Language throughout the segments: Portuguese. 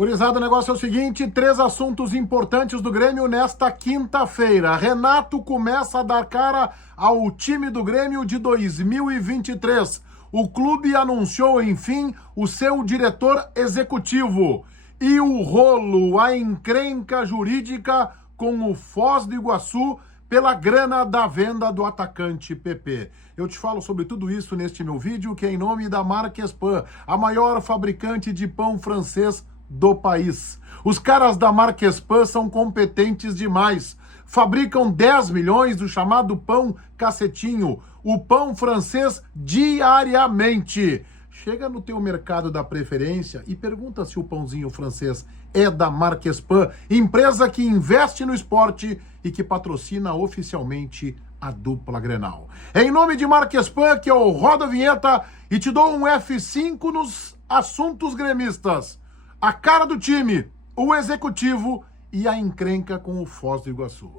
Gurizada, o negócio é o seguinte, 3 assuntos importantes do Grêmio nesta quinta-feira. Renato começa a dar cara ao time do Grêmio de 2023. O clube anunciou, enfim, o seu diretor executivo. E o rolo, a encrenca jurídica com o Foz do Iguaçu pela grana da venda do atacante PP. Eu te falo sobre tudo isso neste meu vídeo, que é em nome da Marques Pan, a maior fabricante de pão francês do país. Os caras da Marques Pan são competentes demais. Fabricam 10 milhões do chamado pão cacetinho, o pão francês diariamente. Chega no teu mercado da preferência e pergunta se o pãozinho francês é da Marques Pan, empresa que investe no esporte e que patrocina oficialmente a dupla Grenal. É em nome de Marques Pan que eu rodo a vinheta e te dou um F5 nos assuntos gremistas. A cara do time, o executivo e a encrenca com o Foz do Iguaçu.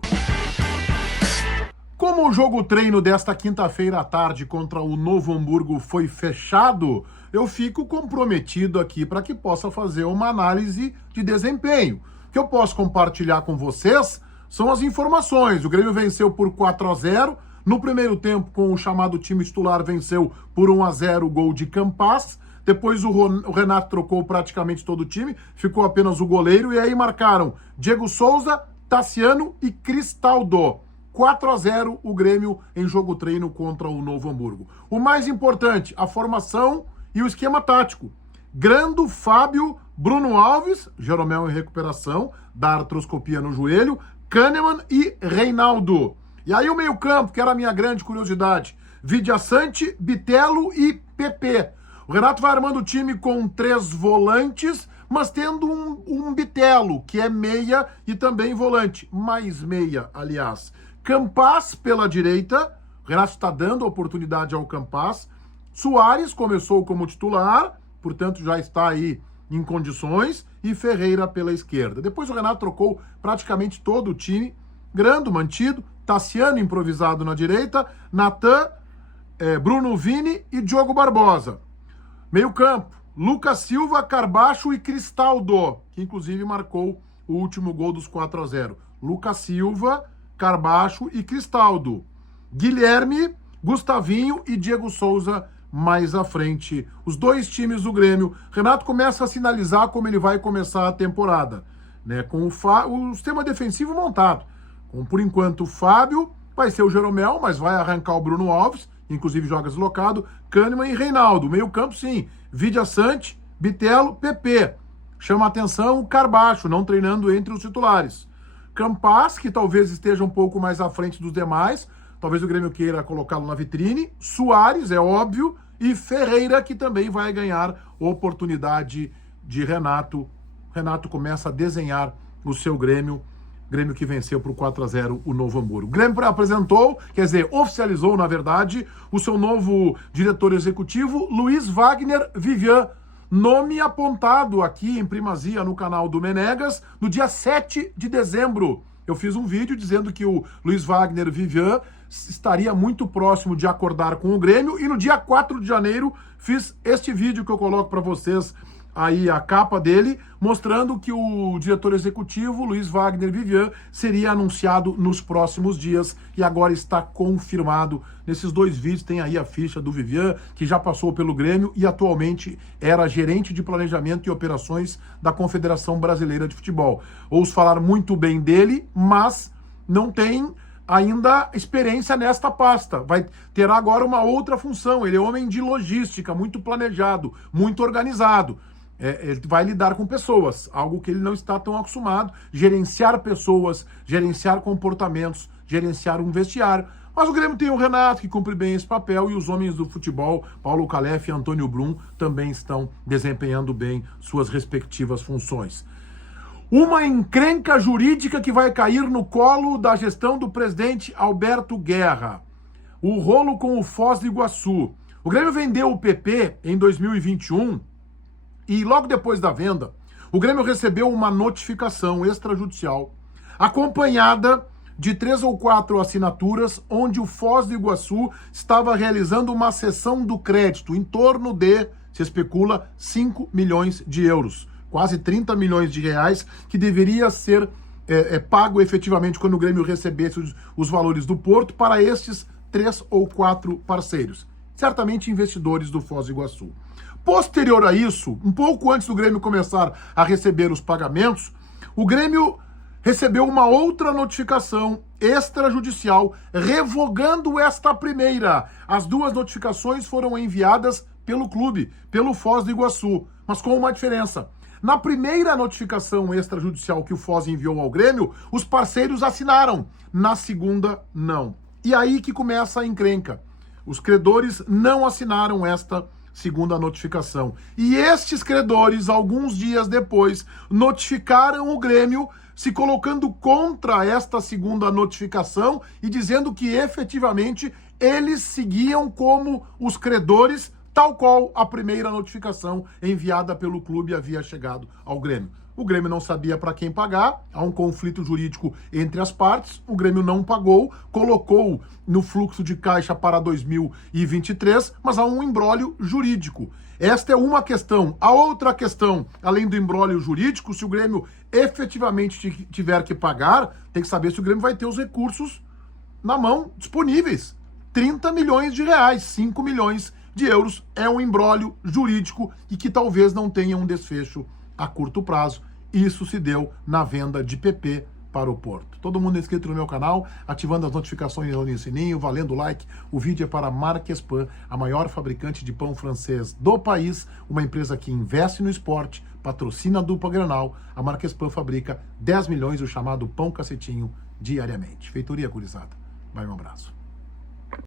Como o jogo treino desta quinta-feira à tarde contra o Novo Hamburgo foi fechado, eu fico comprometido aqui para que possa fazer uma análise de desempenho. O que eu posso compartilhar com vocês são as informações. O Grêmio venceu por 4-0. No primeiro tempo, com o chamado time titular, venceu por 1-0 o gol de Campas. Depois o Renato trocou praticamente todo o time, ficou apenas o goleiro, e aí marcaram Diego Souza, Tassiano e Cristaldo. 4-0 o Grêmio em jogo treino contra o Novo Hamburgo. O mais importante, a formação e o esquema tático. Grando, Fábio, Bruno Alves, Jeromel em recuperação da artroscopia no joelho, Kahneman e Reinaldo. E aí o meio-campo, que era a minha grande curiosidade, Vidiaçante, Bitelo e PP. O Renato vai armando o time com 3 volantes, mas tendo um Bitelo, que é meia e também volante. Mais meia, aliás. Campas pela direita. O Renato está dando oportunidade ao Campas. Soares começou como titular, portanto já está aí em condições. E Ferreira pela esquerda. Depois o Renato trocou praticamente todo o time. Grando mantido. Tassiano improvisado na direita. Natan, Bruno Vini e Diogo Barbosa. Meio campo, Lucas Silva, Carbacho e Cristaldo, que inclusive marcou o último gol dos 4-0. Lucas Silva, Carbacho e Cristaldo. Guilherme, Gustavinho e Diego Souza mais à frente. Os 2 times do Grêmio. Renato começa a sinalizar como ele vai começar a temporada, né? Com o sistema defensivo montado. Por enquanto, o Fábio vai ser o Jeromel, mas vai arrancar o Bruno Alves, inclusive joga deslocado, Kahneman e Reinaldo. Meio campo, sim. Vidiaçante, Bitelo, PP. Chama a atenção o Carbacho, não treinando entre os titulares. Campas, que talvez esteja um pouco mais à frente dos demais. Talvez o Grêmio queira colocá-lo na vitrine. Soares, é óbvio. E Ferreira, que também vai ganhar oportunidade de Renato. Renato começa a desenhar o seu Grêmio. Grêmio que venceu por 4-0 o Novo Hamburgo. O Grêmio apresentou, quer dizer, oficializou, na verdade, o seu novo diretor executivo, Luiz Wagner Vivian, nome apontado aqui em primazia no canal do Menegas, no dia 7 de dezembro. Eu fiz um vídeo dizendo que o Luiz Wagner Vivian estaria muito próximo de acordar com o Grêmio, e no dia 4 de janeiro fiz este vídeo que eu coloco para vocês aí, a capa dele, mostrando que o diretor executivo, Luiz Wagner Vivian, seria anunciado nos próximos dias, e agora está confirmado. Nesses 2 vídeos tem aí a ficha do Vivian, que já passou pelo Grêmio e atualmente era gerente de planejamento e operações da Confederação Brasileira de Futebol. Ouço falar muito bem dele, mas não tem ainda experiência nesta pasta. Terá agora uma outra função. Ele é homem de logística, muito planejado, muito organizado. Ele vai lidar com pessoas, algo que ele não está tão acostumado, gerenciar pessoas, gerenciar comportamentos, gerenciar um vestiário. Mas o Grêmio tem o Renato, que cumpre bem esse papel, e os homens do futebol, Paulo Calef e Antônio Brum, também estão desempenhando bem suas respectivas funções. Uma encrenca jurídica que vai cair no colo da gestão do presidente Alberto Guerra. O rolo com o Foz do Iguaçu. O Grêmio vendeu o PP em 2021, e logo depois da venda, o Grêmio recebeu uma notificação extrajudicial, acompanhada de 3 ou 4 assinaturas, onde o Foz do Iguaçu estava realizando uma cessão do crédito em torno de, se especula, 5 milhões de euros. quase 30 milhões de reais, que deveria ser pago efetivamente quando o Grêmio recebesse os valores do Porto para estes 3 ou 4 parceiros, certamente investidores do Foz do Iguaçu. Posterior a isso, um pouco antes do Grêmio começar a receber os pagamentos, o Grêmio recebeu uma outra notificação extrajudicial revogando esta primeira. As duas notificações foram enviadas pelo clube, pelo Foz do Iguaçu, mas com uma diferença. Na primeira notificação extrajudicial que o Foz enviou ao Grêmio, os parceiros assinaram. Na segunda, não. E aí que começa a encrenca. Os credores não assinaram esta segunda notificação. E estes credores, alguns dias depois, notificaram o Grêmio se colocando contra esta segunda notificação e dizendo que efetivamente eles seguiam como os credores, tal qual a primeira notificação enviada pelo clube havia chegado ao Grêmio. O Grêmio não sabia para quem pagar, há um conflito jurídico entre as partes, o Grêmio não pagou, colocou no fluxo de caixa para 2023, mas há um imbróglio jurídico. Esta é uma questão. A outra questão, além do imbróglio jurídico, se o Grêmio efetivamente tiver que pagar, tem que saber se o Grêmio vai ter os recursos na mão disponíveis. 30 milhões de reais, 5 milhões de euros é um imbróglio jurídico e que talvez não tenha um desfecho a curto prazo. Isso se deu na venda de PP para o Porto. Todo mundo inscrito no meu canal, ativando as notificações no sininho, valendo o like. O vídeo é para a Marques Pan, a maior fabricante de pão francês do país, uma empresa que investe no esporte, patrocina a dupla Grenal. A Marques Pan fabrica 10 milhões do chamado pão cacetinho diariamente. Feitoria, gurizada. Vai, um abraço.